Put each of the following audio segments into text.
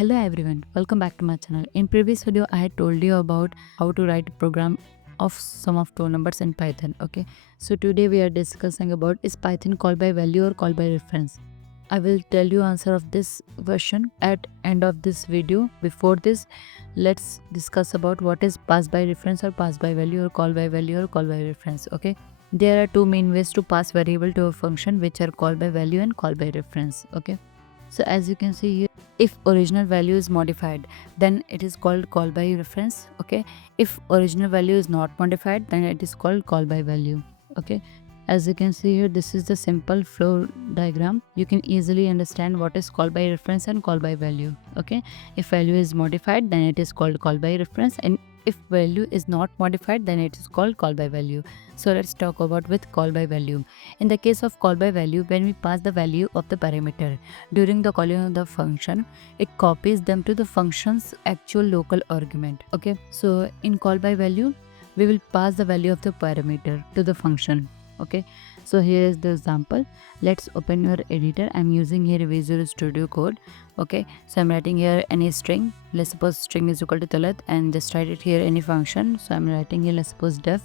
Hello everyone, welcome back to my channel. In previous video I had told you about how to write a program of sum of two numbers in Python. Okay, so today we are discussing about is Python call by value or call by reference. I will tell you answer of this question at end of this video. Before this, let's discuss about what is pass by reference or pass by value or call by value or call by reference. Okay, there are two main ways to pass variable to a function, which are call by value and call by reference. Okay, so as you can see here, if original value is modified, then it is called call by reference. Okay, if original value is not modified, then it is called call by value. Okay, as you can see here, this is the simple flow diagram. You can easily understand what is call by reference and call by value. Okay, if value is modified, then it is called call by reference, and if value is not modified, then it is called call by value. So let's talk about with call by value. In the case of call by value, when we pass the value of the parameter during the calling of the function, it copies them to the function's actual local argument. Okay, so in call by value, we will pass the value of the parameter to the function. Okay, so here is the example. Let's open your editor. I'm using here Visual Studio Code. Okay, so I'm writing here any string. Let's suppose string is equal to Talat, and just write it here any function. So I'm writing here, let's suppose def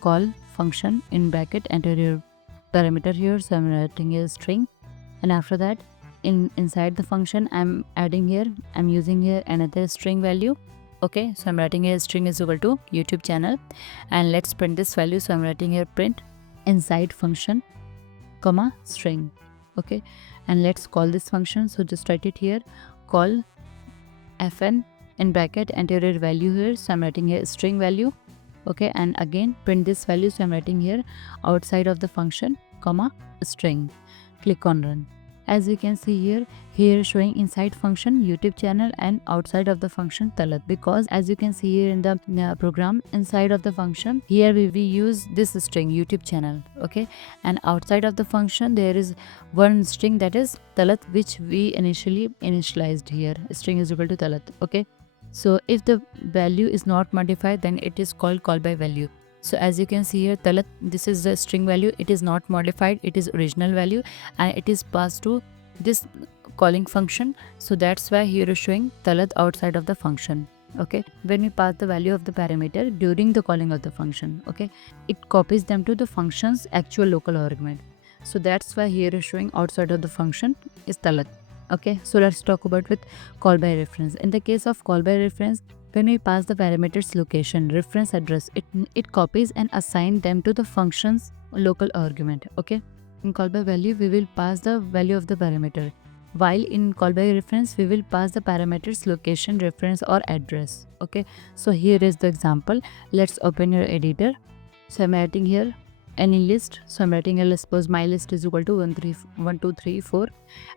call function in bracket, enter your parameter here. So I'm writing here string, and after that inside the function I'm using here another string value. Okay, so I'm writing here string is equal to YouTube channel, and let's print this value. So I'm writing here print inside function comma string. Okay, and let's call this function. So just write it here, call fn in bracket, enter your value here. So I'm writing here string value. Okay, and again print this value. So I'm writing here outside of the function comma string. Click on run. As you can see here showing inside function YouTube channel and outside of the function Talat, because as you can see here in the program, inside of the function here we use this string YouTube channel. Okay, and outside of the function there is one string, that is Talat, which we initialized here. String is equal to Talat. Okay, so if the value is not modified, then it is called call by value. So as you can see here, Talat, this is the string value. It is not modified. It is original value, and it is passed to this calling function. So that's why here is showing Talat outside of the function. Okay, when we pass the value of the parameter during the calling of the function, okay, it copies them to the function's actual local argument. So that's why here is showing outside of the function is Talat. Okay, so let's talk about with call by reference. In the case of call by reference, when we pass the parameter's location, reference address, it copies and assigns them to the function's local argument. Okay, in call by value, we will pass the value of the parameter, while in call by reference, we will pass the parameter's location, reference or address. Okay, so here is the example. Let's open your editor. So I'm writing here any list. So I'm writing here, let's suppose my list is equal to 1 2 3 4,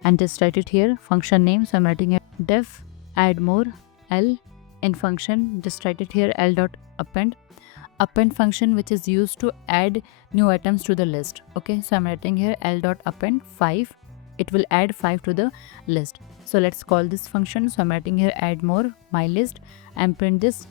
and just write it here function name. So I'm writing here def add more l. In function, just write it here l dot append function, which is used to add new items to the list. Okay, so I'm writing here l dot append 5. It will add 5 to the list. So let's call this function. So I'm writing here add more my list and print this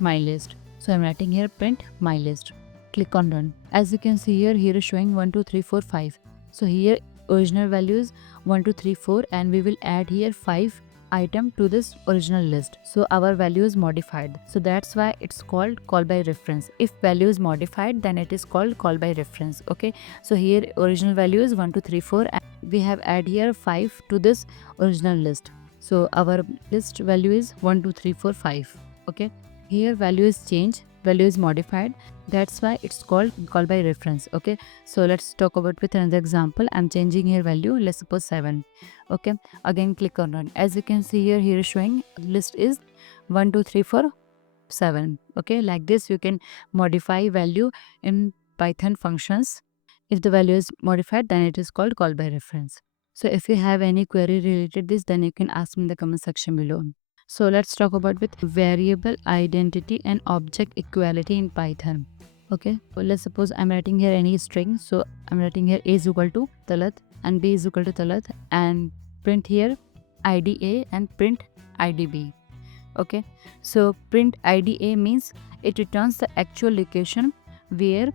my list. So I'm writing here print my list. Click on run. As you can see here is showing 1 2 3 4 5. So here original value is 1 2 3 4, and we will add here 5 item to this original list. So our value is modified. So that's why it's called call by reference. If value is modified, then it is called call by reference. Okay, so here original value is 1 2 3 4, and we have add here 5 to this original list. So our list value is 1 2 3 4 5. Okay, here value is changed, value is modified. That's why it's called call by reference. Okay, so let's talk about with another example. I'm changing here value, let's suppose 7. Okay, again click on run. As you can see here is showing list is 1 2 3 4 7. Okay, like this you can modify value in Python functions. If the value is modified, then it is called call by reference. So if you have any query related this, then you can ask me in the comment section below. So let's talk about with variable identity and object equality in Python. Okay, so let's suppose I'm writing here any string. So I'm writing here a is equal to Talat and b is equal to Talat, and print here id a and print id b. Okay, so print id a means it returns the actual location where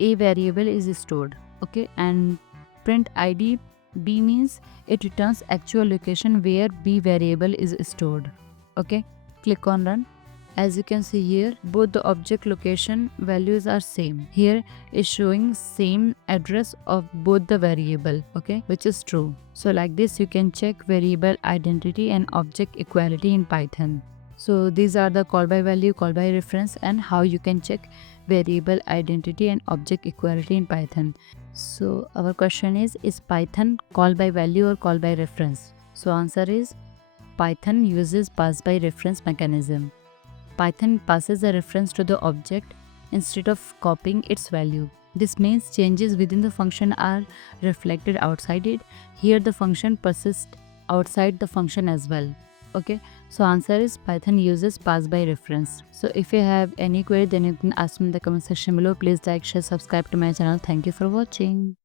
a variable is stored. Okay, and print id B means it returns actual location where B variable is stored. Okay, click on run. As you can see here, both the object location values are same. Here is showing same address of both the variable, okay, which is true. So like this you can check variable identity and object equality in Python. So these are the call by value, call by reference, and how you can check variable identity and object equality in Python. So our question is Python call by value or call by reference? So answer is Python uses pass by reference mechanism. Python passes a reference to the object instead of copying its value. This means changes within the function are reflected outside it. Here the function persists outside the function as well. Okay, so answer is Python uses pass by reference. So if you have any query, then you can ask me in the comment section below. Please like, share, subscribe to my channel. Thank you for watching.